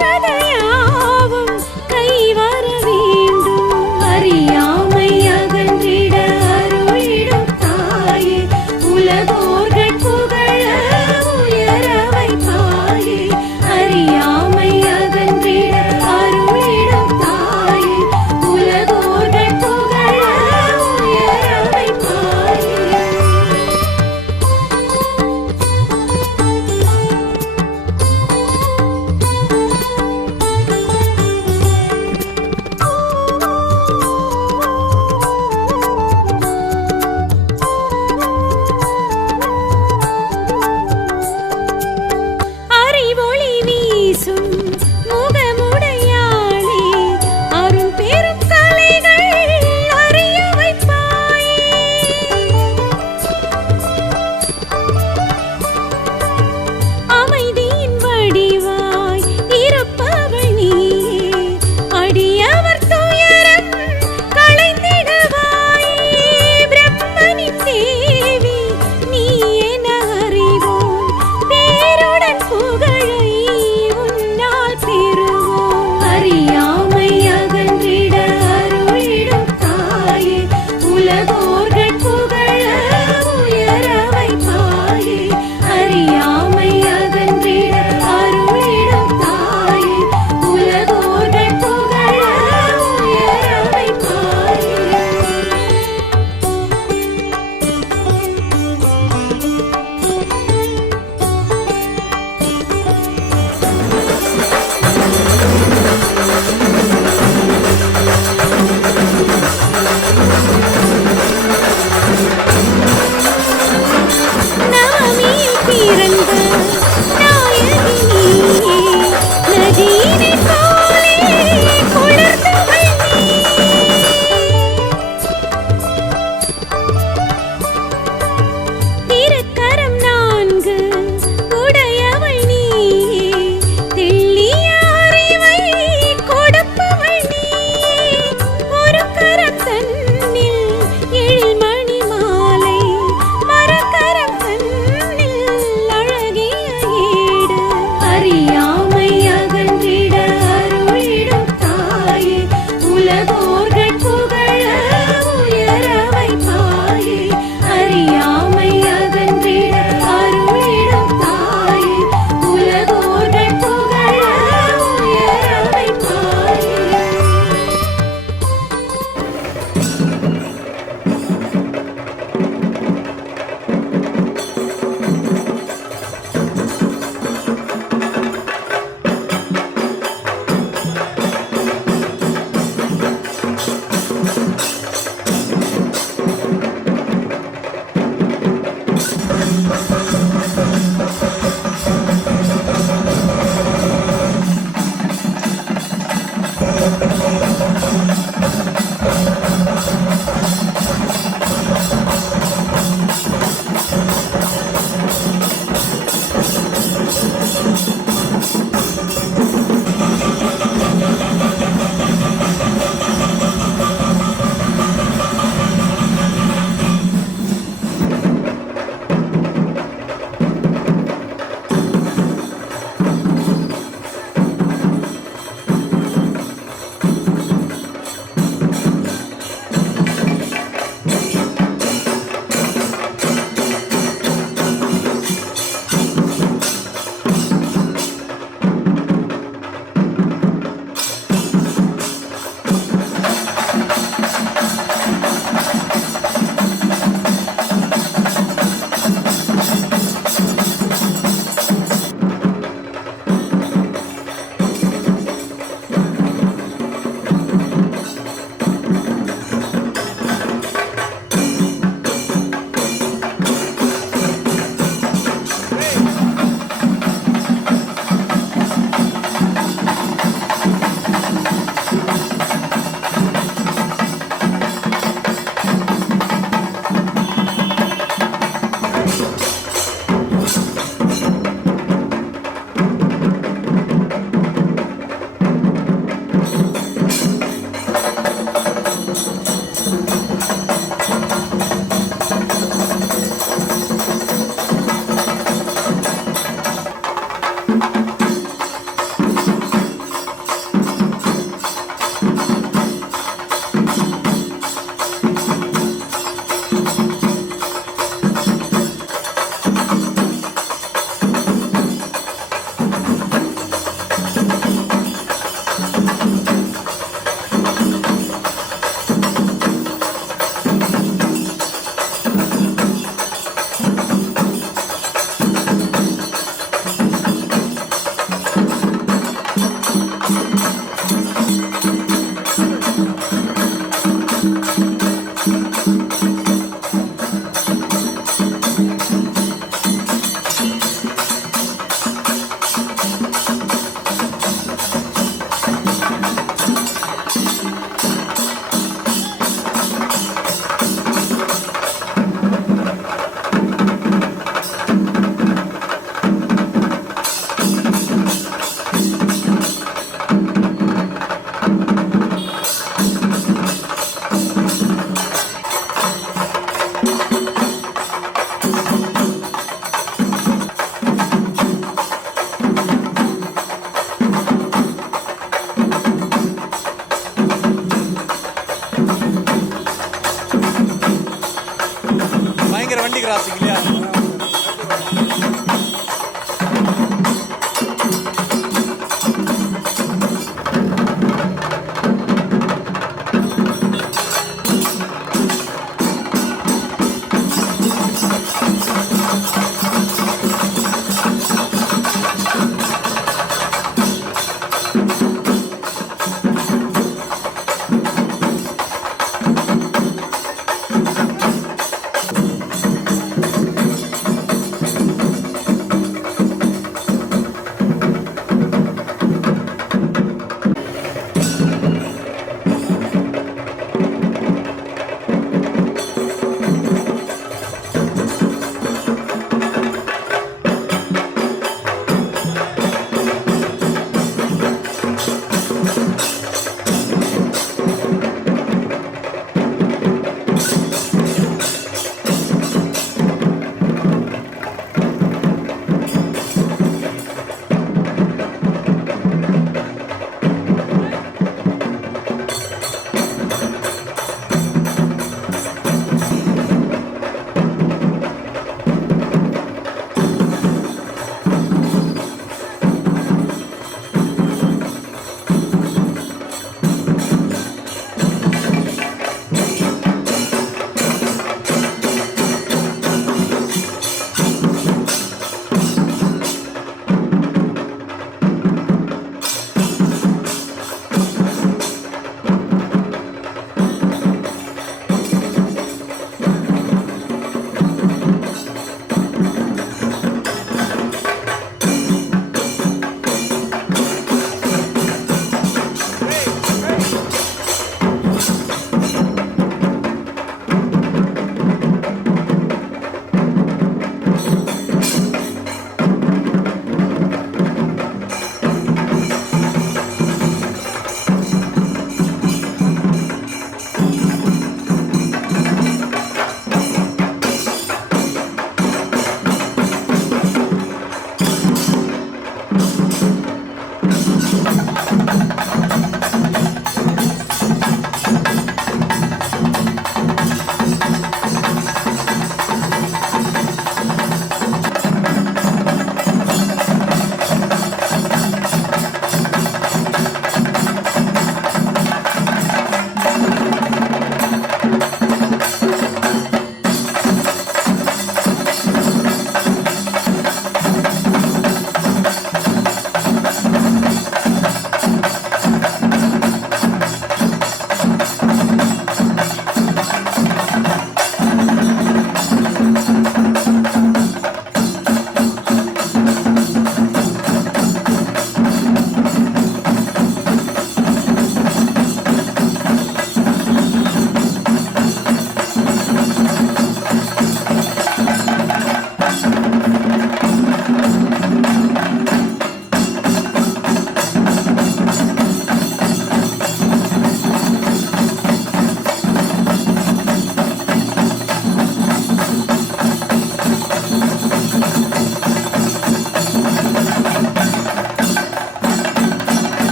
பெற்றதையாவும் கைவர வேண்டும். அறியாமை அகன்றிட அருளிடும் தாயே, உலகோர்கள் புகழ உயர வைப்பாயே. அறியாமை அகன்றிட அருளிடும் தாயே, உலகோர்கள் புகழ உயர வைப்பாயே.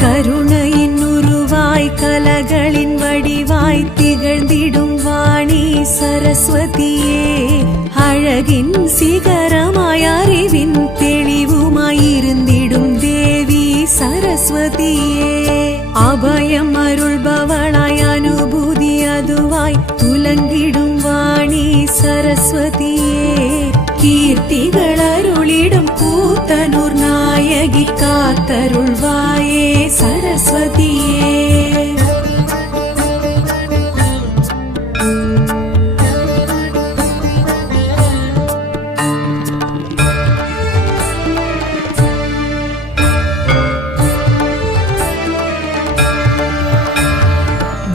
கருணையின் உருவாய் கலகளின் வடிவாய் திகழ்ந்திடும் வாணி சரஸ்வதியே, அழகின் சிகரமாய் அறிவின் தெளிவுமாயிருந்திடும் தேவி சரஸ்வதியே, அபயம் அருள்பவளாய் அனுபூதி அதுவாய் துலங்கிடும் வாணி சரஸ்வதியே, கீர்த்திகள் அருளிடும் கூத்தனூர் நாயகி காத்தருள்வாயே சரஸ்வதியே.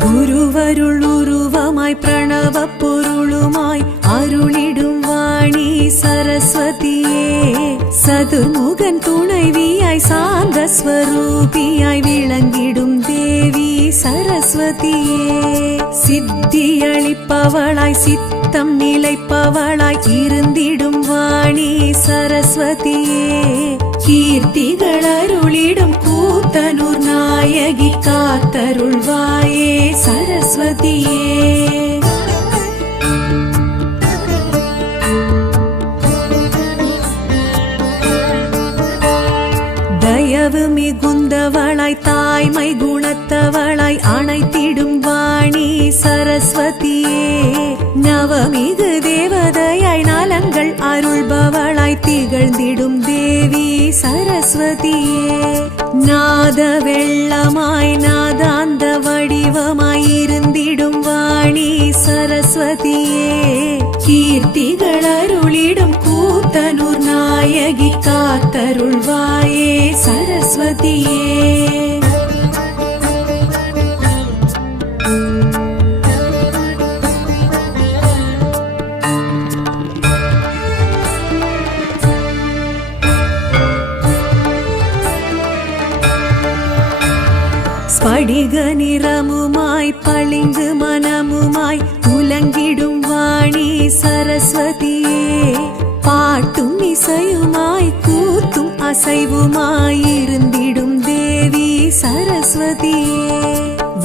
குருவருள் உருவமாய் பிரணவ பொருளுமாய் அருளிடும் வாணி சரஸ்வதியே, சதுர்முகன் துணைவியாய் சாந்த ஸ்வரூபியாய் விளங்கிடும் தேவி சரஸ்வதியே, சித்தியளிப்பவளாய் சித்தம் நிலைப்பவளாய் இருந்திடும் வாணி சரஸ்வதியே, கீர்த்திகள் அருளிடும் கூத்தனூர் நாயகி காத்தருள்வாயே சரஸ்வதியே. தயவு மிகுந்தவளாய் தாய்மை குணத்தவளாய் அணைத்திடும் வாணி சரஸ்வதியே, நவமிகு தேவதையாய் நலங்கள் அருள்பவளாய் திகழ்ந்திடும் தேவி சரஸ்வதியே, நாத வெள்ளமாய் நாதாந்த வடிவமாய் இருந்திடும் வாணி சரஸ்வதியே, கீர்த்திகள் அருளிடும் கூத்தனூர் நாயகி காத்தருள்வாயே சரஸ்வதியே. ஸ்படிக நிறமுமாய் பளிங்கு மனமுமாய் துலங்கிடும் வாணி சரஸ்வதியே, பாட்டும் இசையுமாய் கூத்தும் அசைவுமாய் இருந்திடும் தேவி சரஸ்வதியே,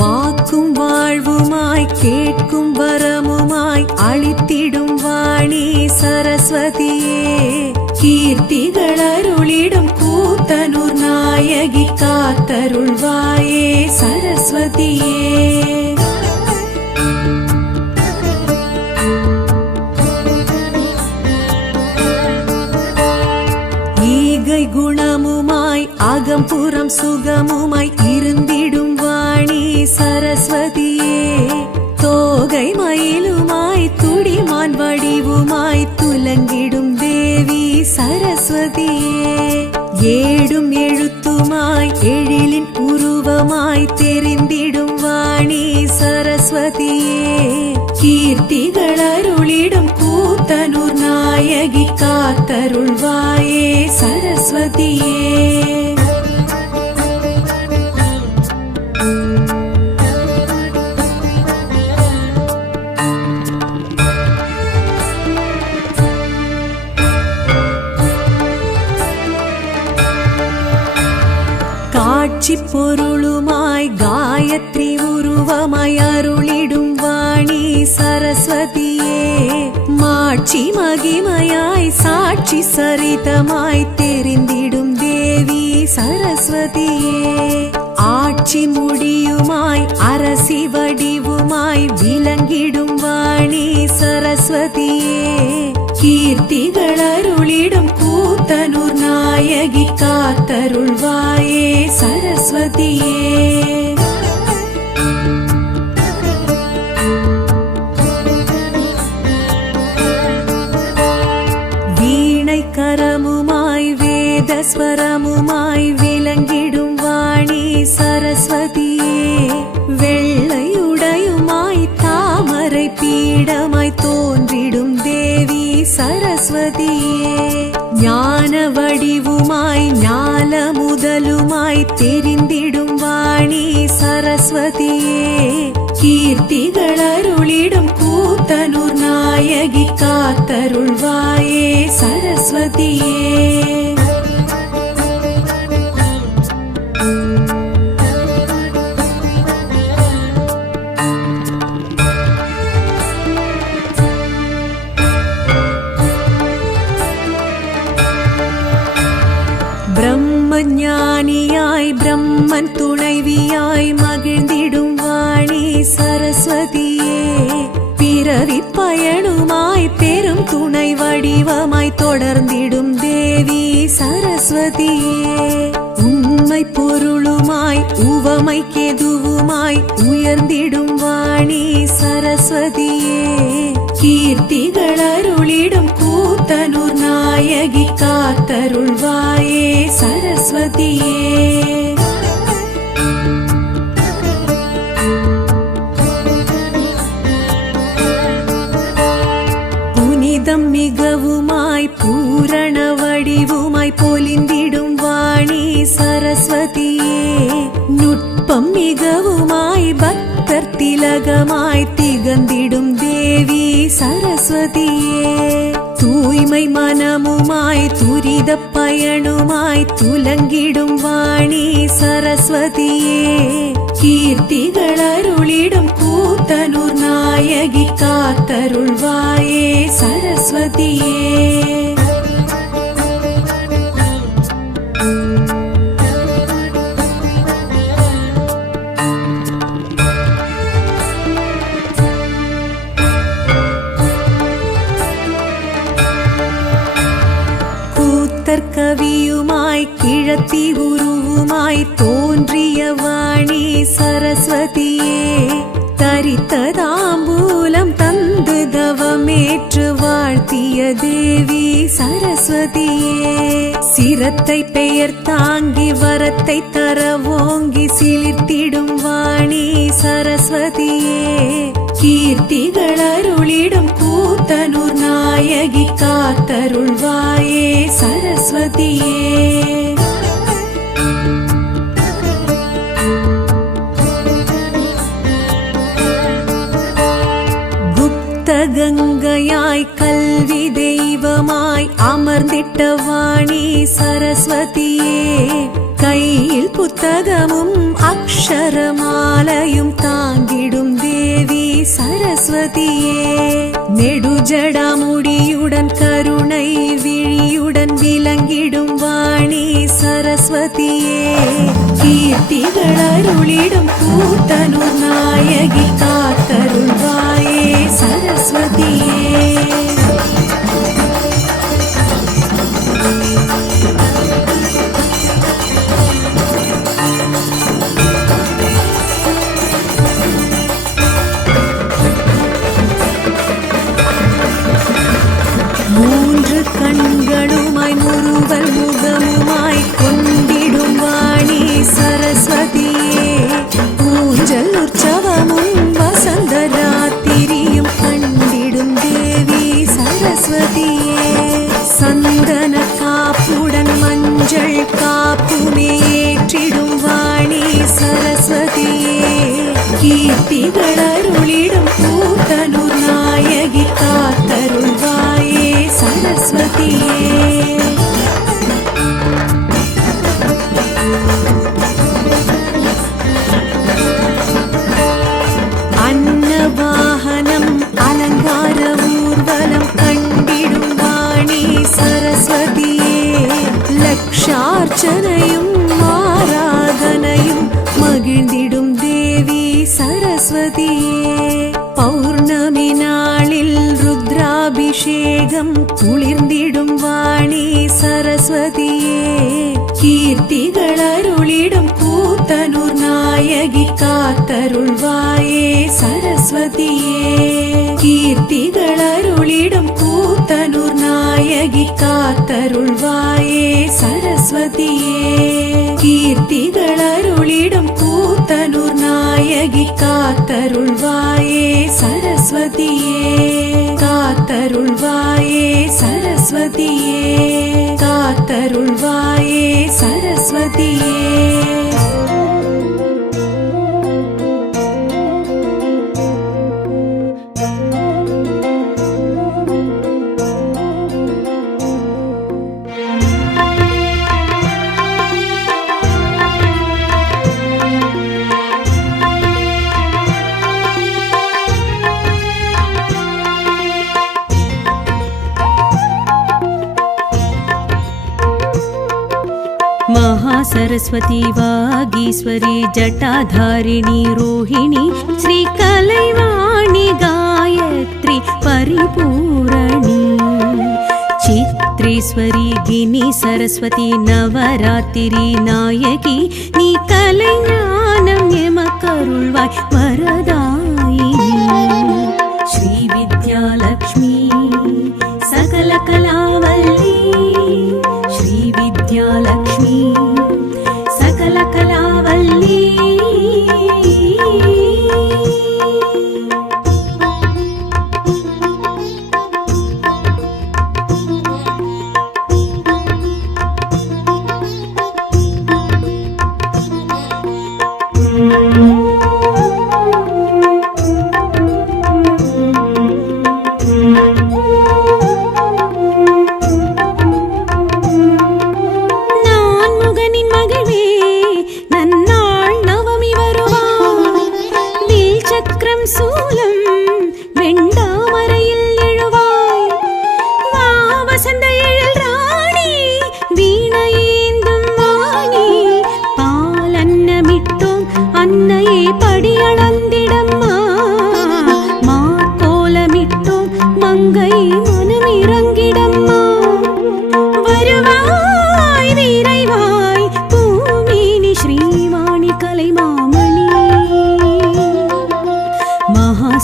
வாக்கும் வாழ்வுமாய் கேட்கும் வரமுமாய் அளித்திடும் வாணி சரஸ்வதியே, கீர்த்திகள் அருளிடும் கூத்தனூர் நாயகி காத்தருள்வாயே சரஸ்வதியே. ஈகை குணமுமாய் அக அகம்புறம் சுகமுமாய் இருந்திடும் வாணி சரஸ்வதியே தோகை மயிலுமாய் துடிமான் வடிவுமாய் துலங்கிடும் தேவி சரஸ்வதியே ஏடும் எழுத்துமாய் எழிலின் உருவமாய் தெரிந்திடும் வாணி சரஸ்வதியே கீர்த்திகள் அருளிடும் கூத்தனூர் நாயகி காத்தருள்வாயே சரஸ்வதியே காட்சி பொருளுமாய் காயத்ரி உருவமாய் அருளிடும் வாணி சரஸ்வதியே மாட்சி மகிமையாய் சாட்சி சரிதமாய் தெரிந்திடும் தேவி சரஸ்வதியே ஆட்சி முடியுமாய் அரசி வடிவுமாய் விளங்கிடும் வாணி சரஸ்வதியே கீர்த்திகள் அருளிடும் கூத்தனூர் நாயகி காத்தருள்வாயே சரஸ்வதியே வீணை கரமுமாய் வேதஸ்வரமுமாய் விளங்கிடும் வாணி சரஸ்வதியே வெள்ளையுடையுமாய் தாமரை பீடமாய் தோன்றிடும் தேவி சரஸ்வதியே ஞான வடிவுமாய் ஞான முதலுமாய் தெரிந்திடும் வாணி சரஸ்வதியே கீர்த்திகள் அருளிடும் கூத்தனூர் நாயகி காத்தருள்வாயே சரஸ்வதியே பிரம்மஞானியாய் பிரம்மன் துணைவியாய் மகிழ்ந்திடும் வாணி சரஸ்வதியே பிறவி பயனுமாய் பெரும் துணை வடிவமாய் தொடர்ந்திடும் தேவி சரஸ்வதியே உண்மை பொருளுமாய் உவமை கெதுவுமாய் உயர்ந்திடும் வாணி சரஸ்வதியே கீர்த்திகள் அருளிடும் கூத்தனூர் நாயகி காத்தருள்வாயே சரஸ்வதியே புனிதம் மிகவுமாய் பூரண வடிவுமாய் பொலிந்திடும் வாணி சரஸ்வதியே நுட்பம் மிகவுமாய் பக்தர் திலகமாய் திகழ்ந்திடும் தேவி சரஸ்வதியே தூய்மை மனமுமாய் துரித பயனுமாய் துலங்கிடும் வாணி சரஸ்வதியே கீர்த்திகள் அருளிடும் கூத்தனூர் நாயகி காத்தருள்வாயே சரஸ்வதியே கவியுமாய் கிழத்தி உருவுமாய் தோன்றிய வாணி சரஸ்வதியே தரித்ததாம்பூலம் தந்து தவமேற்று வாழ்த்திய தேவி சரஸ்வதியே சிரத்தை பெயர் தாங்கி வரத்தை தர ஓங்கி சிலிர்த்திடும் வாணி சரஸ்வதியே கீர்த்திகள் அருளிடும் கூத்தனூர் நாயகி காத்தருள்வாயே சரஸ்வதியே குப்த கங்கையாய் கல்வி தெய்வமாய் அமர்ந்திட்ட வாணி சரஸ்வதியே கையில் புத்தகமும் அக்ஷரமாலையும் தாங்கிடும் தேவி சரஸ்வதியே நெடுஜடாமுடியுடன் கருணை விழியுடன் விளங்கிடும் வாணி சரஸ்வதியே கீர்த்திகள் அருளிடும் கூத்தனூர் நாயகி காத்தருள்வாயே சரஸ்வதியே கீர்த்திகள் அருளிடும் கூத்தனூர் நாயகி காத்தருள்வாயே சரஸ்வதியே. அன்னவாகனம் அலங்கார ஊர்வலம் கண்டிடும் வாணி சரஸ்வதியே. லக்ஷார்ச்சனையும் ஆராதனையும் மகிழ்ந்திடும் தேவி சரஸ்வதியே. பௌர்ணமி நாளில் ருத்ராபிஷேகம் குளிர்ந்திடும் வாணி சரஸ்வதியே. கீர்த்திகள் அருளிடும் கூத்தனூர் நாயகி காத்தருள்வாயே சரஸ்வதியே. கீர்த்திகள் அருளிடும் கூத்தனூர் நாயகி காத்தருள்வாயே சரஸ்வதியே. கீர்த்திகள் அருளிடும் கூத்தனூர் நாயகி காத்தருள்வாயே சரஸ்வதியே. காத்தருள்வாயே சரஸ்வதியே. காத்தருள்வாயே சரஸ்வதியே. महासरस्वती वागीश्वरी जटाधारिणी रोहिणी श्रीकलैवाणी गायत्री परिपूरणी चित्रेश्वरी गिनी सरस्वती नवरात्रि नायकी नी कलैज्ञानं यमकरुள்வாய் वरदायिनी श्रीविद्यालक्ष्मी सकलकलावल्ली श्रीविद्यालक्ष्मी सकलकलावल्ली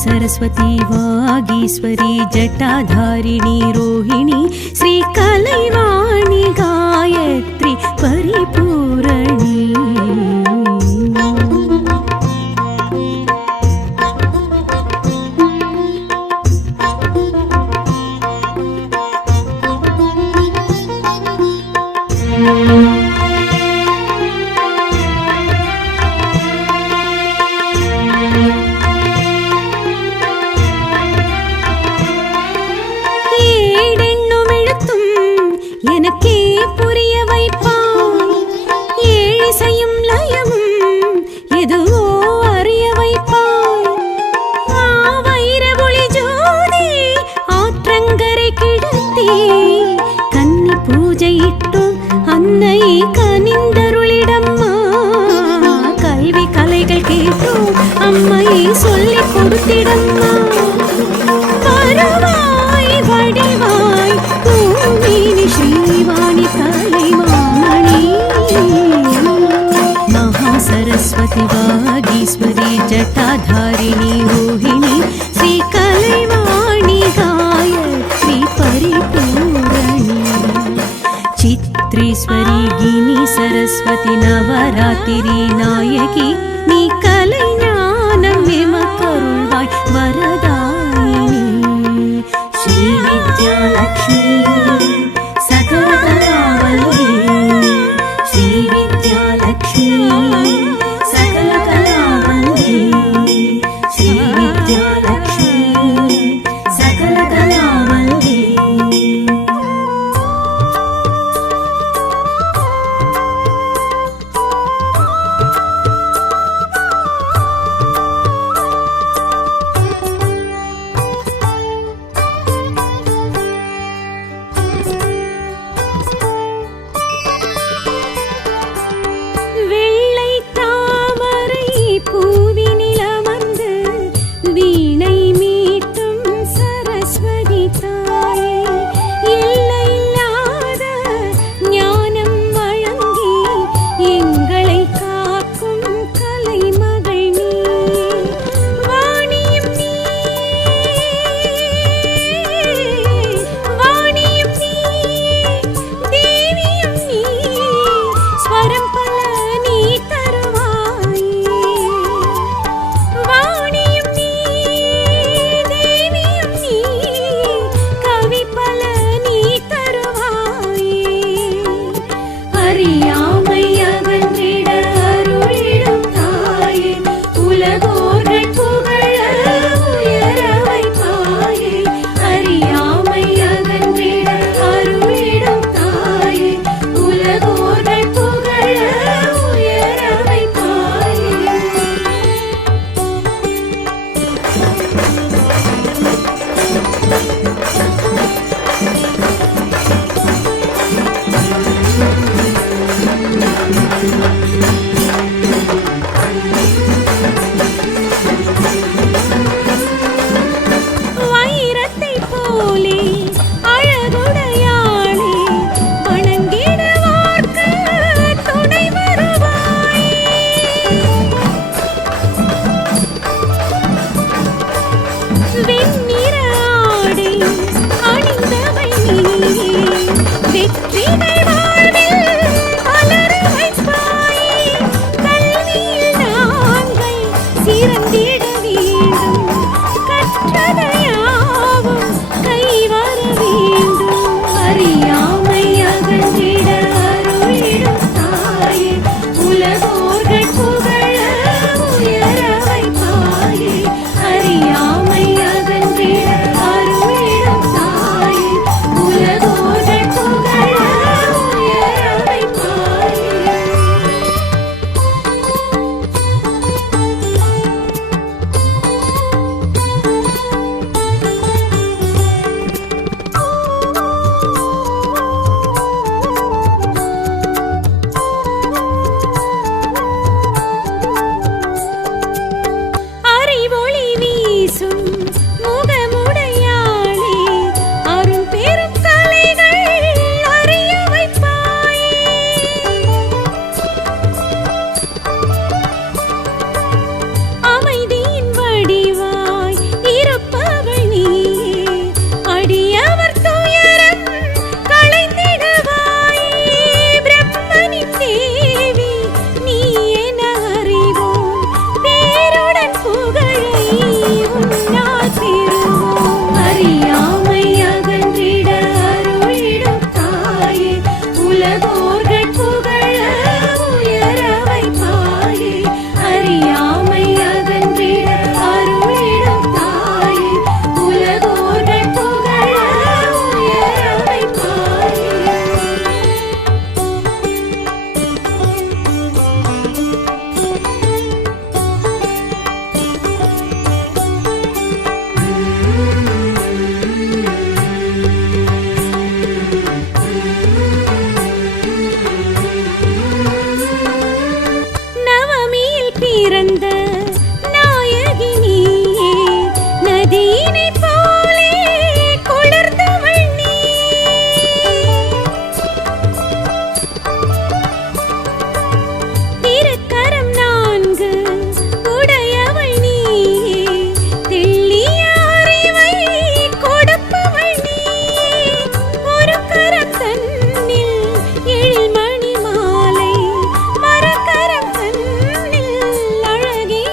सरस्वती वागीश्वरी जटाधारिणी रोहिणी श्रीकलैवाणी गायत्री परिपूरणी सरस्वती वागीश्वरी जटाधारिणी रोहिणी श्रीकलैवाणी गायत्री परिपूरणी चित्रेश्वरी गिनी सरस्वती नवरात्रि नायकी नी कलैज्ञानं यमकरुள்வாய் वरदायिनी श्रीविद्यालक्ष्मी सकलकलावल्ली श्रीविद्यालक्ष्मी सकलकलावल्ली பிறந்திட வேண்டும் கற்றதையாவும் கைவர வேண்டும் அறியாமை அகன்றிட அருளிடும் தாயே உலகோர்கள் புகழ உயர வைப்பாயே அறியாமை அகன்றிட அருளிடும் தாயே உலகோர்கள் புகழ உயர வைப்பாயே அறிவொளி வீசும் முகமுடையாளே அரும் பெரும் கலைகள் அறிய வைப்பாயே அமைதியின் வடிவாய் இருப்பவள் நீயே அடியவர் துயரம் களைந்திடுவாயே பிரம்மனின் தேவி நீ என அறிவோம் பேருடன் புகழை உன்னால் பெறுவோம் அறியாமை அகன்றிட அருளிடும் தாயே உலகோர்கள் புகழ உயர வைப்பாயே அறியாமை அகன்றிட அருளிடும் தாயே உலகோர்கள் புகழ உயர வைப்பாயே நவமியில் பிறந்த நாயகி நீயே நதியினை போலே குளிர்ந்தவள் திருக்கரம் நான்கு உடையவள் நீயே தெள்ளிய அறிவை கொடுப்பவள் நீயே ஒரு கரம் தன்னில் எழில்மணி மாலை மரக்கரம் தன்னில் அழகிய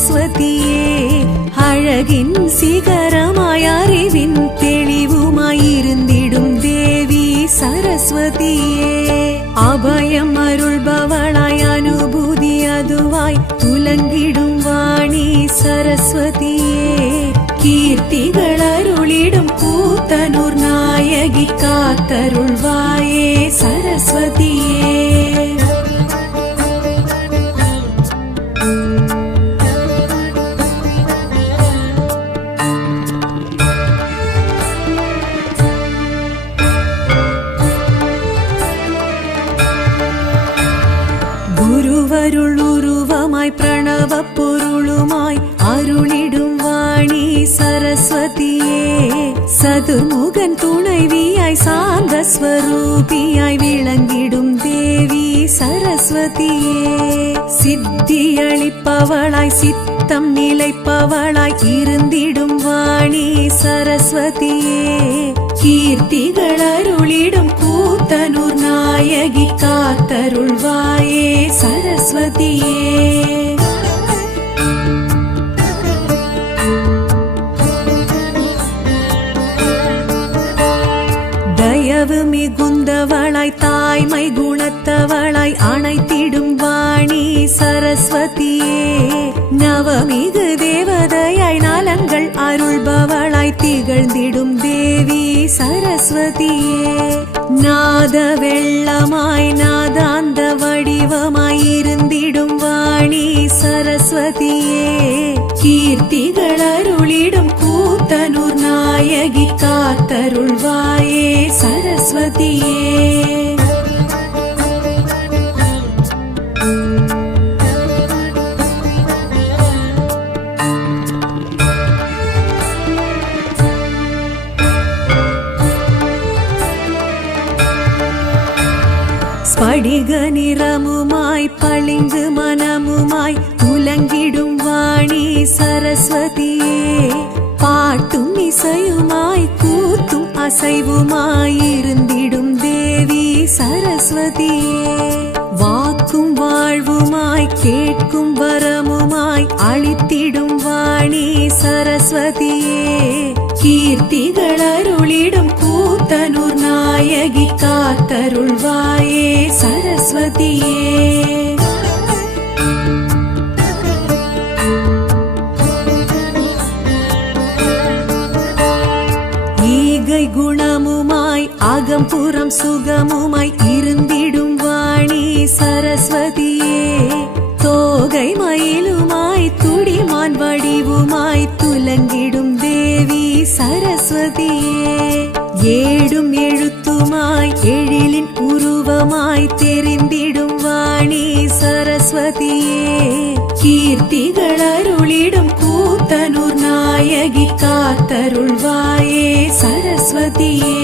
சரஸ்வதியே அழகின் சிகரமாய் அறிவின் தெளிவுமாயிருந்திடும் தேவி சரஸ்வதியே அபயம் அருள்பவளாய் அனுபூதி அதுவாய் துலங்கிடும் வாணி சரஸ்வதியே கீர்த்திகள் அருளிடும் கூத்தனூர் நாயகி காத்தருள்வாயே சரஸ்வதியே குருவருள் உருவமாய் பிரணவ பொருளுமாய் அருளிடும் வாணி சரஸ்வதியே சதுர்முகன் துணைவியாய் சாந்த ஸ்வரூபியாய் விளங்கிடும் தேவி சரஸ்வதியே சித்தியளிப்பவளாய் சித்தம் நிலைப்பவளாய் இருந்திடும் வாணி சரஸ்வதியே கீர்த்திகள் அருளிடும் கூத்தனூர் நாயகி காத்தருள்வாயே சரஸ்வதியே தயவு மிகுந்தவளாய் தாய்மை குணத்தவளாய் அணைத்திடும் வாணி சரஸ்வதியே நவமிகு தேவதையாய் நலங்கள் அருள்பவளாய் திகழ்ந்திடும் தேவி சரஸ்வதியே நாத வெள்ளமாய் நாதாந்த வடிவமாய் இருந்திடும் வாணி சரஸ்வதியே கீர்த்திகள் அருளிடும் கூத்தனூர் நாயகி காத்தருள்வாயே சரஸ்வதியே ஸ்படிக நிறமுமாய் பளிங்கு மனமுமாய் துலங்கிடும் வாணி சரஸ்வதியே பாட்டும் இசையுமாய் கூத்தும் அசைவுமாய் இருந்திடும் தேவி சரஸ்வதியே வாக்கும் வாழ்வுமாய் கேட்கும் வரமுமாய் அளித்திடும் வாணி சரஸ்வதியே கீர்த்திகள் அருளிடும் கூத்தனூர் நாயகி காத்தருள்வாயே சரஸ்வதியே ஈகை குணமுமாய் அகம்புறம் சுகமுமாய் இருந்திடும் வாணி சரஸ்வதியே தோகை மயிலுமாய் துடிமான் வடிவுமாய் துலங்கிடும் தேவி சரஸ்வதியே ஏடும் எழுத்துமாய் எழிலின் உருவமாய் தெரிந்திடும் வாணி சரஸ்வதியே கீர்த்திகள் அருளிடும் கூத்தனூர் நாயகி காத்தருள்வாயே சரஸ்வதியே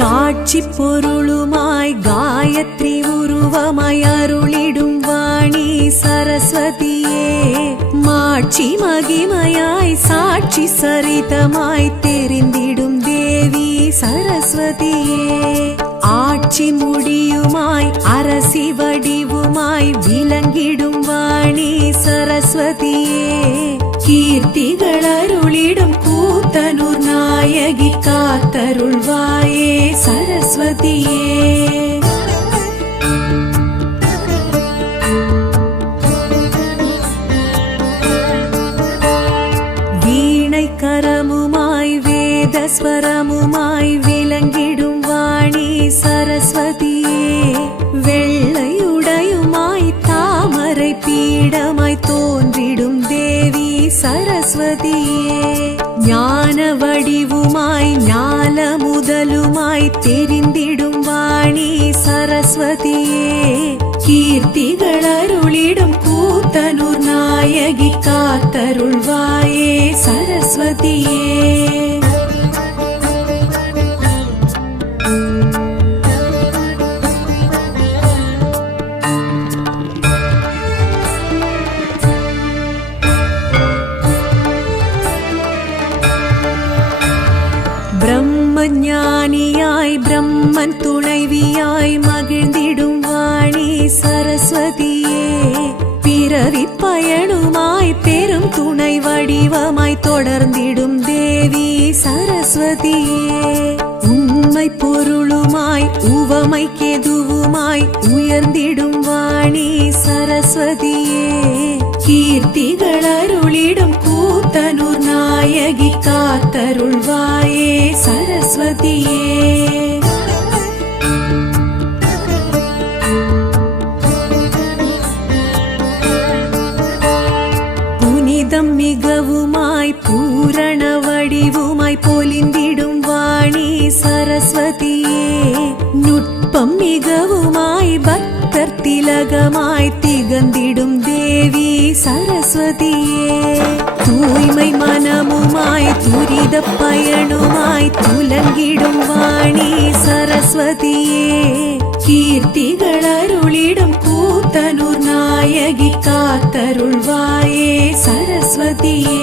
காட்சி பொருளுமாய் காயத்ரி உருவமாய் அருளிடும் வாணி சரஸ்வதியே மாட்சி மகிமையாய் சாட்சி சரிதமாய் தெரிந்திடும் தேவி சரஸ்வதியே ஆட்சி முடியுமாய் அரசி வடிவுமாய் விளங்கிடும் வாணி சரஸ்வதியே கீர்த்திகள் அருளிடும் கூத்தனூர் நாயகி காத்தருள்வாயே சரஸ்வதியே வீணை கரமுமாய் வேதஸ்வரமுமாய் விளங்கிடும் வாணி சரஸ்வதியே வெள்ளையுடையுமாய் தாமரை பீடமாய் தோன்றிடும் தேவி சரஸ்வதியே ஞான வடிவுமாய் ஞான முதலுமாய் தெரிந்திடும் வாணி சரஸ்வதியே கீர்த்திகள் அருளிடும் கூத்தனூர் நாயகி காத்தருள்வாயே சரஸ்வதியே பிரம்மஞானியாய் பிரம்மன் துணைவியாய் மகிழ்ந்திடும் வாணி சரஸ்வதியே பிறவி பயனுமாய் பெரும் துணை வடிவமாய் தொடர்ந்திடும் தேவி சரஸ்வதியே உண்மை பொருளுமாய் உவமைக்கெதுவுமாய் உயர்ந்திடும் வாணி சரஸ்வதியே கீர்த்திகள் அருளிடும் கூத்தனூர் நாயகி காத்தருள்வாயே சரஸ்வதியே புனிதம் மிகவுமாய் பூரண வடிவுமாய் பொலிந்திடும் வாணி சரஸ்வதியே நுட்பம் மிகவுமாய் பக்தர் திலகமாய் திகழ்ந்திடும் தேவி சரஸ்வதியே தூய்மை மனமுமாய் துரித பயனுமாய் துலங்கிடும் வாணி சரஸ்வதியே கீர்த்திகள் அருளிடும் கூத்தனூர் நாயகி காத்தருள்வாயே சரஸ்வதியே